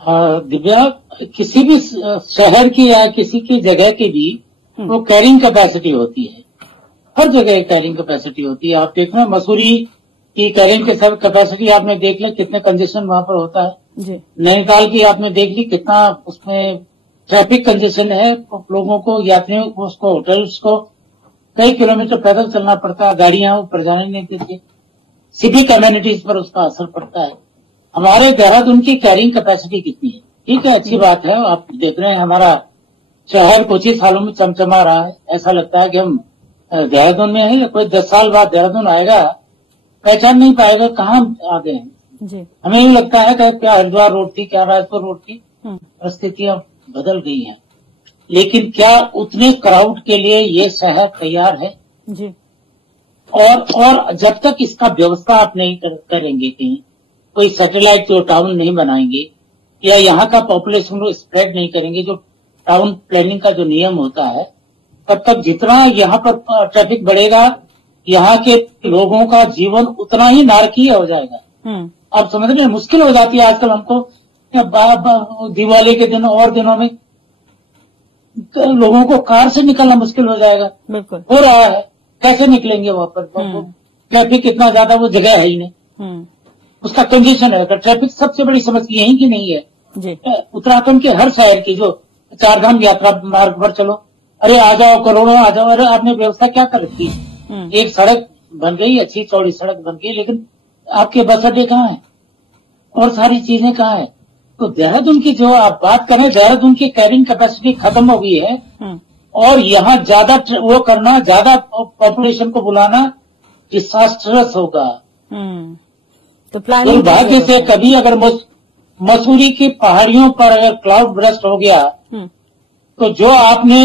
दिव्या, किसी भी शहर की या किसी की जगह की भी वो कैरिंग कैपेसिटी होती है। हर जगह कैरिंग कैपेसिटी होती है। आप देखना मसूरी की कैरिंग कैपेसिटी आपने देख लिया, कितने कंजेशन वहां पर होता है जी। नैनीताल की आपने देख ली, कितना उसमें ट्रैफिक कंजेशन है। लोगों को, यात्रियों को, उसको, होटल्स को कई किलोमीटर पैदल चलना पड़ता है, गाड़ियां ऊपर जाने नहीं देती, सिविक कम्युनिटीज पर उसका असर पड़ता है। हमारे देहरादून की कैरिंग कैपेसिटी कितनी है? ठीक है, अच्छी बात है। आप देख रहे हैं हमारा शहर कुछ ही सालों में चमचमा रहा है। ऐसा लगता है कि हम देहरादून में है, या कोई 10 साल बाद देहरादून आएगा पहचान नहीं पाएगा कहाँ आ गए हैं जी। हमें ये लगता है कि क्या हरिद्वार रोड थी, क्या राजपुर रोड थी। परिस्थितियां बदल गई हैं, लेकिन क्या उतने क्राउड के लिए ये शहर तैयार है जी। और जब तक इसका व्यवस्था आप नहीं करेंगे, कहीं कोई सैटेलाइट जो टाउन नहीं बनाएंगे, या यहाँ का पॉपुलेशन को स्प्रेड नहीं करेंगे, जो टाउन प्लानिंग का जो नियम होता है, तब तक जितना यहाँ पर ट्रैफिक बढ़ेगा, यहाँ के लोगों का जीवन उतना ही नारकीय हो जाएगा। आप समझ रहे हैं, मुश्किल हो जाती है आजकल हमको। दिवाली के दिन और दिनों में तो लोगों को कार से निकलना मुश्किल हो जाएगा। बिल्कुल हो रहा है, कैसे निकलेंगे वहां पर? ट्रैफिक इतना ज्यादा, वो जगह है ही नहीं, उसका कंजेशन है। ट्रैफिक सबसे बड़ी समस्या यही की नहीं है जी। उत्तराखंड के हर शहर की, जो 4 धाम यात्रा मार्ग पर चलो, अरे आ जाओ, करोड़ों आ जाओ, अरे आपने व्यवस्था क्या कर रखी है? एक सड़क बन गई, अच्छी चौड़ी सड़क बन गई, लेकिन आपके बस अड्डे कहाँ है और सारी चीजें कहाँ है? तो देहरादून की जो आप बात करें, देहरादून की कैरिंग कैपेसिटी खत्म हो गई है, और यहाँ ज्यादा वो करना, ज्यादा पॉपुलेशन को बुलाना डिसास्टरस होगा। तो दुर्भाग्य से कभी अगर मसूरी की पहाड़ियों पर अगर क्लाउड ब्रस्ट हो गया, तो जो आपने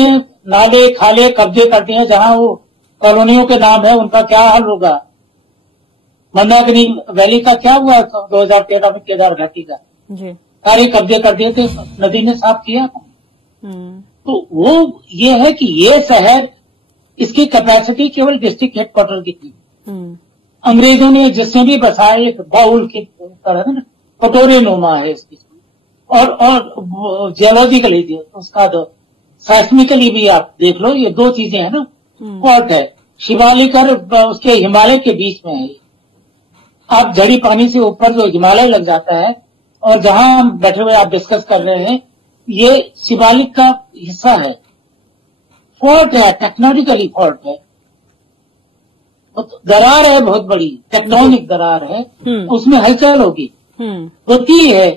नाले खाले कब्जे कर दिए, जहाँ वो कॉलोनियों के नाम है, उनका क्या हाल होगा? मंदाकिनी वैली का क्या हुआ 2013 में? केदार घाटी का सारे कब्जे कर दिए थे, नदी ने साफ किया। तो वो ये है कि ये शहर, इसकी कैपेसिटी केवल डिस्ट्रिक्ट हेडक्वार्टर की थी। अंग्रेजों ने जिसने भी बसाया, एक बाउल की तरह ना, कटोरे नुमा है इसकी, और जियोलॉजिकली उसका तो साइस्मिकली भी आप देख लो, ये 2 चीजें हैं ना, फॉल्ट है। शिवालिक और उसके हिमालय के बीच में है। आप जड़ी पानी से ऊपर जो हिमालय लग जाता है, और जहां हम बैठे हुए आप डिस्कस कर रहे हैं, ये शिवालिक का हिस्सा है। फॉल्ट है, टेक्टोनिकली फॉल्ट है, दरार है, बहुत बड़ी टेक्टोनिक दरार है, उसमें हलचल होगी, होती है,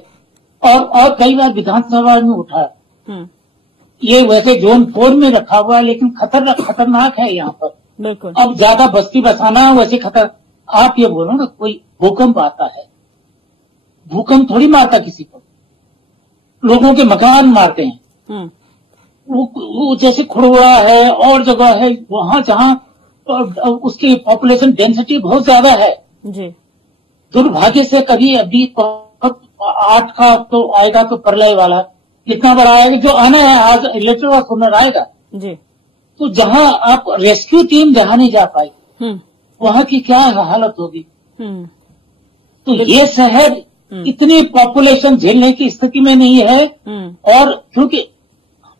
और कई बार विधानसभा में उठा। ये वैसे जोन 4 में रखा हुआ है, लेकिन खतरनाक है यहाँ पर। बिल्कुल। अब ज्यादा बस्ती बसाना वैसे खतर। आप ये बोलो ना, कोई भूकंप आता है, भूकंप थोड़ी मारता किसी को, लोगों के मकान मारते हैं। वो जैसे खुड़वा है और जगह है, वहां जहां उसकी पॉपुलेशन डेंसिटी बहुत ज्यादा है जी। दुर्भाग्य से कभी अभी 8 का तो आएगा, तो प्रलय वाला इतना बड़ा आएगा, जो आना है आज इलेक्ट्रिक और सोलर आएगा जी। तो जहां आप रेस्क्यू टीम जहां नहीं जा पाई, वहां की क्या हालत होगी? तो ये शहर इतनी पॉपुलेशन झेलने की स्थिति में नहीं है, और क्योंकि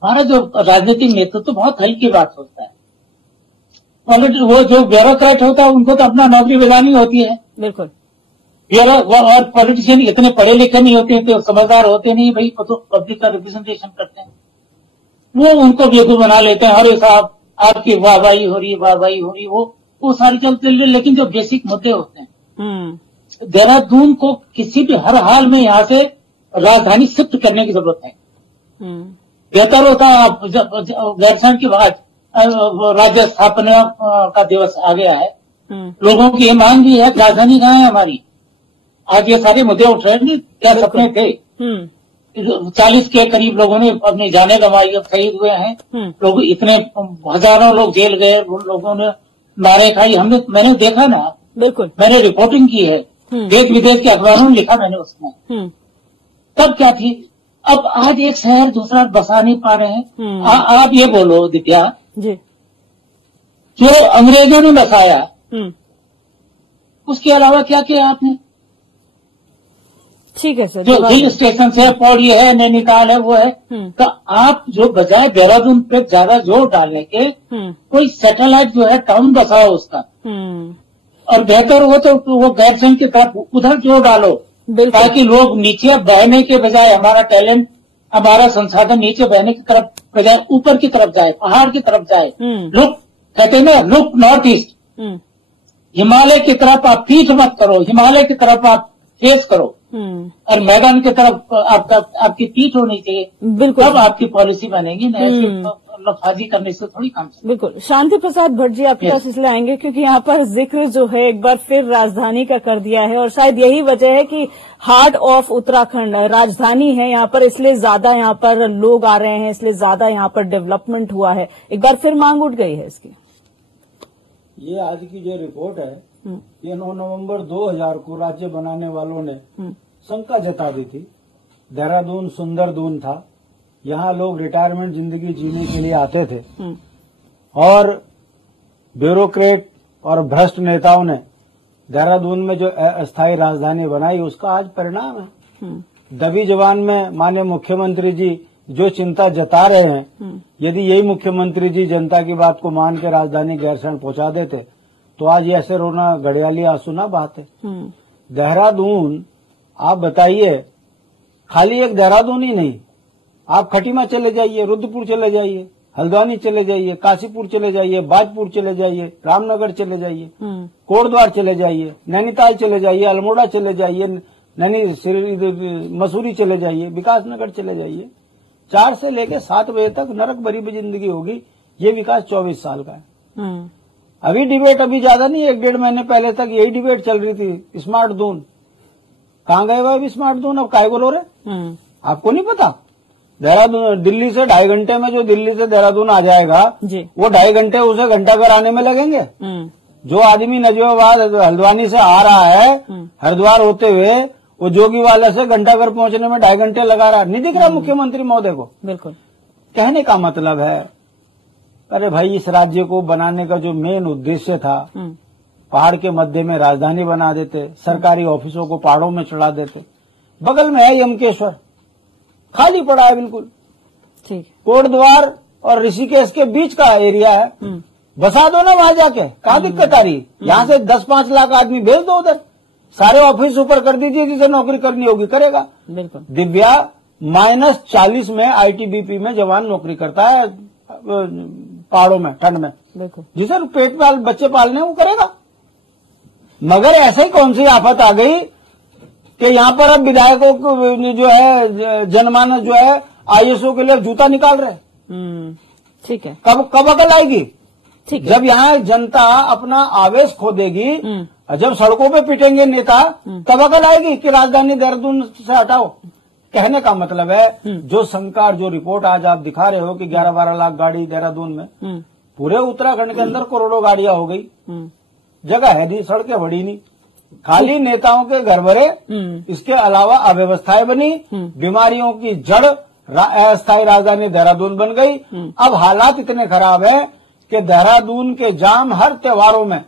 हमारा जो राजनीतिक नेतृत्व तो बहुत हल्की बात सोचता है। वो जो ब्यूरोक्रेट होता है, उनको तो अपना नौकरी बजानी होती है। बिल्कुल। और पॉलिटिशियन इतने पढ़े लिखे नहीं होते, तो समझदार होते नहीं भाई, तो पब्लिक का रिप्रेजेंटेशन करते हैं, वो उनको बेवकूफ बना लेते हैं। अरे साहब आपकी वाहवाही हो रही है, वाहवाही हो रही है, वो सारी चलते। लेकिन जो बेसिक मुद्दे होते हैं, देहरादून को किसी भी हर हाल में यहाँ से राजधानी शिफ्ट करने की जरूरत है। बेहतर होता आप गैरसैंण के बाद राज्य स्थापना का दिवस आ गया है, लोगों की ये मांग भी है, राजधानी कहाँ है हमारी? आज ये सारे मुद्दे उठ रहे हैं, क्या सपने थे? 40 के करीब लोगों ने अपनी जाने गंवाई, अब शहीद हुए हैं लोग, इतने हजारों लोग जेल गए, लोगों ने मारे खाई। मैंने देखा ना, बिल्कुल, मैंने रिपोर्टिंग की है, देश विदेश के अखबारों में लिखा मैंने उसमें। तब क्या थी, अब आज एक शहर दूसरा बसा नहीं पा रहे हैं। आप ये बोलो दिव्या जी, जो अंग्रेजों ने बसाया, उसके अलावा क्या किया आपने? ठीक है सर। जो हिल स्टेशन है, पौड़ी है, नैनीताल है, वो है, तो आप जो बजाय देहरादून पे ज्यादा जोर डालने के कोई सैटेलाइट जो है टाउन बसाओ उसका, और बेहतर हो तो वो गैरसैंण की तरफ उधर जोर डालो, ताकि लोग नीचे बहने के बजाय हमारा टैलेंट, हमारा संसाधन नीचे बहने की तरफ बजाय ऊपर की तरफ जाए, पहाड़ की तरफ जाए। लोग कहते हैं ना, लुक नॉर्थ ईस्ट, हिमालय की तरफ आप पीठ मत करो, हिमालय की तरफ आप फेस करो, और मैदान की तरफ आपकी पीठ होनी चाहिए। बिल्कुल, तब आपकी पॉलिसी बनेगी, नफाजी करने से थोड़ी काम। बिल्कुल। शांति प्रसाद भट्ट जी, आपके पास इसलिए आएंगे क्योंकि यहाँ पर जिक्र जो है एक बार फिर राजधानी का कर दिया है, और शायद यही वजह है कि हार्ट ऑफ उत्तराखंड राजधानी है यहाँ पर, इसलिए ज्यादा यहाँ पर लोग आ रहे हैं, इसलिए ज्यादा यहाँ पर डेवलपमेंट हुआ है। एक बार फिर मांग उठ गई है इसकी। ये आज की जो रिपोर्ट है, ये 9 नवंबर 2000 को राज्य बनाने वालों ने शंका जता दी थी। देहरादून सुंदर दून था, यहाँ लोग रिटायरमेंट जिंदगी जीने के लिए आते थे, और ब्यूरोक्रेट और भ्रष्ट नेताओं ने देहरादून में जो अस्थायी राजधानी बनाई, उसका आज परिणाम है। दबी जबान में माननीय मुख्यमंत्री जी जो चिंता जता रहे हैं, यदि यही मुख्यमंत्री जी जनता की बात को मान के राजधानी गैरसैंण पहुंचा देते तो आज ऐसे रोना घड़ियाली आंसू ना बहाते। देहरादून, आप बताइए, खाली एक देहरादून ही नहीं, आप खटीमा चले जाइए, रुद्रपुर चले जाइए, हल्द्वानी चले जाइए, काशीपुर चले जाइए, बाजपुर चले जाइए, रामनगर चले जाइए, कोटद्वार चले जाइए, नैनीताल चले जाइए, अल्मोड़ा चले जाइए, मसूरी चले जाइए, विकासनगर चले जाइए। 4 से लेकर 7 बजे तक नरक भरी जिंदगी होगी। ये विकास 24 साल का है। अभी डिबेट अभी ज्यादा नहीं, 1-1.5 महीने पहले तक यही डिबेट चल रही थी, स्मार्ट दून कहाँ गए हुआ? अभी स्मार्ट दून अब काय बोलो रहे? आपको नहीं पता? देहरादून दिल्ली से 2.5 घंटे में जो दिल्ली से देहरादून आ जाएगा वो 2.5 घंटे उसे घंटाघर आने में लगेंगे। जो आदमी नजफाबाद हल्द्वानी से आ रहा है, हरिद्वार होते हुए, वो जोगी वाले से घंटाघर पहुंचने में 2.5 घंटे लगा रहा है। नहीं दिख रहा मुख्यमंत्री महोदय को? बिल्कुल। कहने का मतलब है, अरे भाई, इस राज्य को बनाने का जो मेन उद्देश्य था, पहाड़ के मध्य में राजधानी बना देते, सरकारी ऑफिसों को पहाड़ों में चढ़ा देते। बगल में है यमकेश्वर, खाली पड़ा है बिल्कुल। ठीक। कोटद्वार और ऋषिकेश के बीच का एरिया है, बसा दो ना वहां जाके, कहाँ दिक्कत आ रही? यहाँ से 10-5 लाख आदमी भेज दो उधर, सारे ऑफिस ऊपर कर दीजिए, जिसे नौकरी करनी होगी करेगा। बिल्कुल। दिव्या -40 में ITBP में जवान नौकरी करता है, पहाड़ों में ठंड में, जिसे पेट पाल बच्चे पालने वो करेगा। मगर ऐसे ही कौन सी आफत आ गई कि यहाँ पर अब विधायकों को जो है, जनमानस जो है, ISO के लिए जूता निकाल रहे। ठीक है। कब अकल आएगी? ठीक है। जब यहाँ जनता अपना आवेश खो देगी, जब सड़कों पे पिटेंगे नेता, तब अकल आएगी कि राजधानी देहरादून से हटाओ। कहने का मतलब है, जो शंका, जो रिपोर्ट आज आप दिखा रहे हो कि 11-12 लाख गाड़ी देहरादून में, पूरे उत्तराखंड के अंदर करोड़ों गाड़ियां हो गई, जगह है नहीं, सड़कें बड़ी नहीं, खाली नेताओं के घर भरे। इसके अलावा अव्यवस्थाएं बनी, बीमारियों की जड़ अस्थायी राजधानी देहरादून बन गई। अब हालात इतने खराब है कि देहरादून के जाम हर त्योहारों में,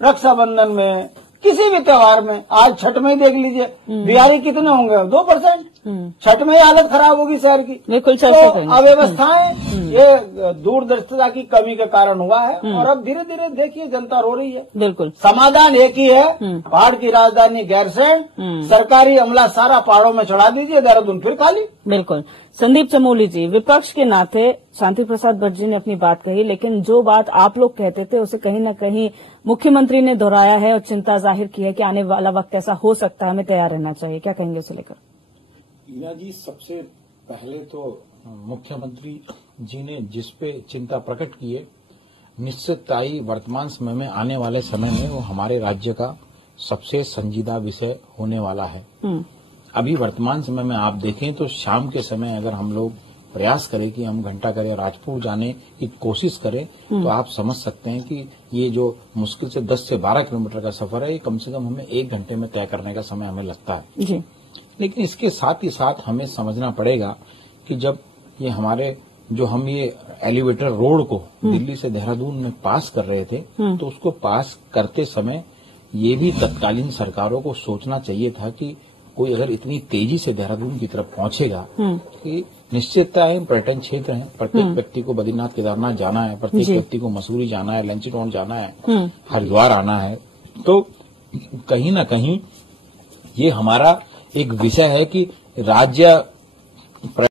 रक्षाबंधन में, किसी भी त्योहार में, आज छठ में ही देख लीजिए, बिहारी कितने होंगे? 2%। छठ में ही हालत खराब होगी शहर की। बिल्कुल। तो अव्यवस्थाएं, ये दूरदर्शिता की कमी के कारण हुआ है, और अब धीरे धीरे देखिए जनता रो रही है। बिल्कुल। समाधान एक ही है, पहाड़ की राजधानी गैरसैंण, सरकारी अमला सारा पहाड़ों में चढ़ा दीजिए, देहरादून फिर खाली। बिल्कुल। संदीप चमोली जी, विपक्ष के नाते शांति प्रसाद भट्ट जी ने अपनी बात कही, लेकिन जो बात आप लोग कहते थे उसे कहीं न कहीं मुख्यमंत्री ने दोहराया है और चिंता जाहिर की है कि आने वाला वक्त ऐसा हो सकता है, हमें तैयार रहना चाहिए। क्या कहेंगे उसे लेकर? लीना जी, सबसे पहले तो मुख्यमंत्री जी ने जिस पे चिंता प्रकट की है, निश्चितताई वर्तमान समय में, आने वाले समय में वो हमारे राज्य का सबसे संजीदा विषय होने वाला है। अभी वर्तमान समय में आप देखें तो शाम के समय अगर हम लोग प्रयास करें कि हम घंटाघर और राजपुर जाने की कोशिश करें, तो आप समझ सकते हैं कि ये जो मुश्किल से 10 से 12 किलोमीटर का सफर है, ये कम से कम हमें 1 घंटे में तय करने का समय हमें लगता है जी। लेकिन इसके साथ ही साथ हमें समझना पड़ेगा कि जब ये हमारे जो हम ये एलिवेटर रोड को दिल्ली से देहरादून में पास कर रहे थे, तो उसको पास करते समय ये भी तत्कालीन सरकारों को सोचना चाहिए था कि कोई अगर इतनी तेजी से देहरादून की तरफ पहुंचेगा कि निश्चितता है पर्यटन क्षेत्र है, प्रत्येक व्यक्ति को बद्रीनाथ केदारनाथ जाना है, प्रत्येक व्यक्ति को मसूरी जाना है, लंचडॉन जाना है, हरिद्वार आना है, तो कहीं न कहीं ये हमारा एक विषय है कि राज्य